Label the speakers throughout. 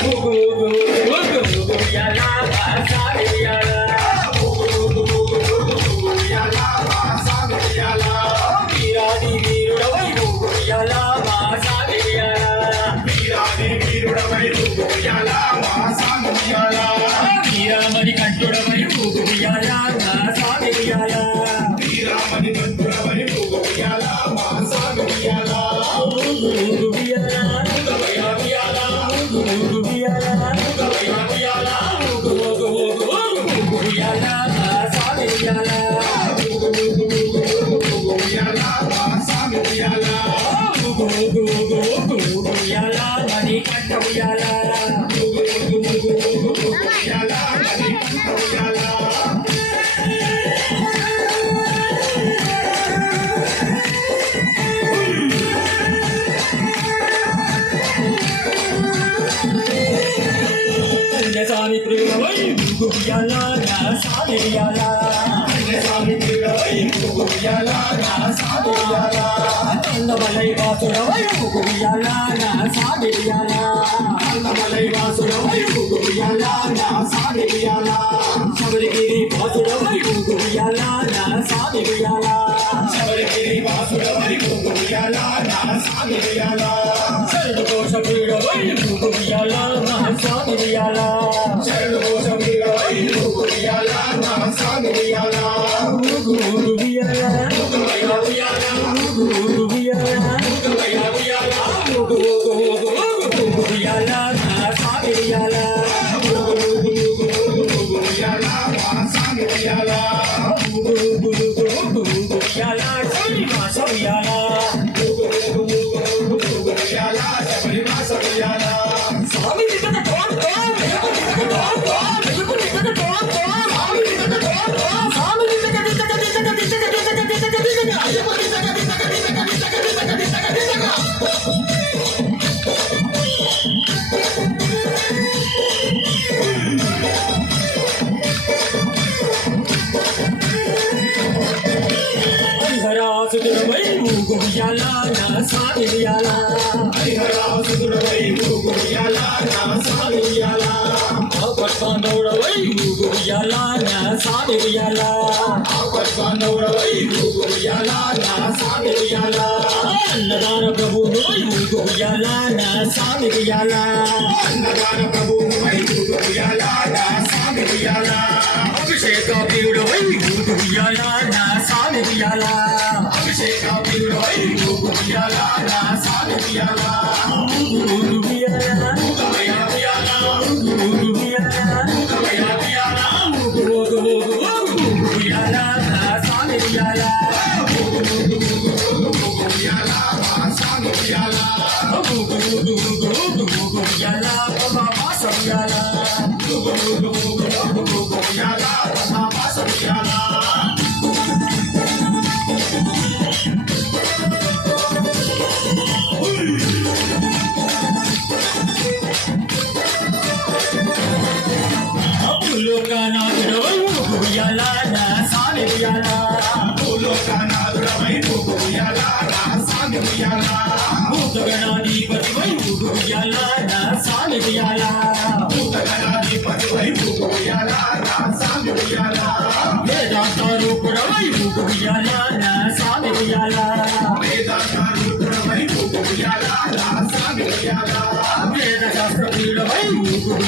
Speaker 1: Google, Google. గుయ్యాలారా సాగయ్యాలా గుయ్యాలారా సాగయ్యాలా అందమలై వాసుడవై గుయ్యాలారా సాగయ్యాలా అందమలై వాసుడవై గుయ్యాలారా సాగయ్యాలా Sabarigiri వాసుడవై గుయ్యాలారా సాగయ్యాలా Sabarigiri వాసుడవై గుయ్యాలారా సాగయ్యాలా శరణు కోశ పీడవై గుయ్యాలారా సాగయ్యాలా శరణు 今しょうや సుతుడవై మూగు ఉయ్యాలా నా స్వామి ఉయ్యాలా హరిహరా సుతుడవై మూగు ఉయ్యాలా నా స్వామి ఉయ్యాలా పద్మానవుడవై మూగు ఉయ్యాలా నా స్వామి ఉయ్యాలా పద్మానవుడవై మూగు ఉయ్యాలా నా స్వామి ఉయ్యాలా అన్నదాన ప్రభువు మూగు ఉయ్యాలా నా స్వామి ఉయ్యాలా అన్నదాన ప్రభువు మూగు ఉయ్యాలా నా స్వామి ఉయ్యాలా la la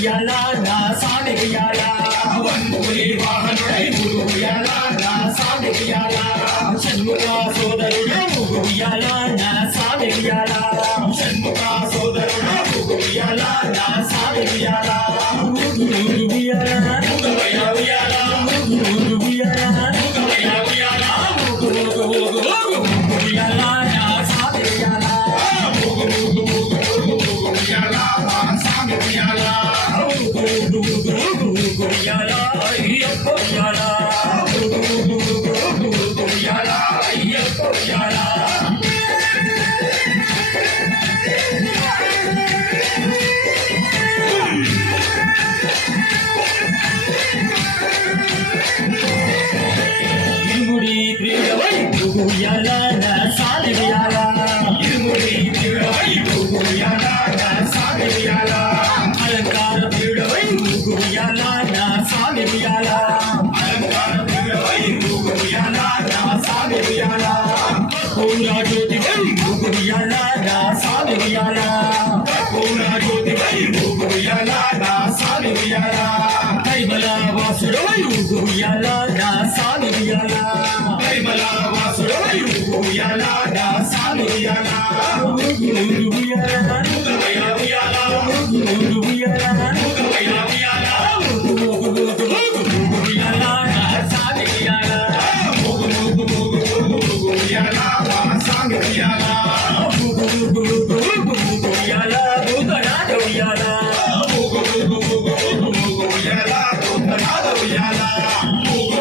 Speaker 1: ఉయ్యాల నా స్వామి ఉయ్యాల. అవనుకుని వాహనుడై ఉయ్యాల నా స్వామి ఉయ్యాల. షణ్ముఖ సోదరుడు ఉయ్యాల నా షణ్ముఖ సోదరుడు నా ఉయ్యాలా ఊరాజోతి ఉయ్యాలా సామి ఉయ్యాలా ఊరాజోతి ఉయ్యాలా సామి ఉయ్యాలా కైమల వాసుడు ఉయ్యాలా సామి ఉయ్యాలా కైమల వాసుడు ఉయ్యాలా సామి ఉయ్యాలా ఉయ్యాలా ఉయ్యాలా ఉయ్యాలా Oh, yeah,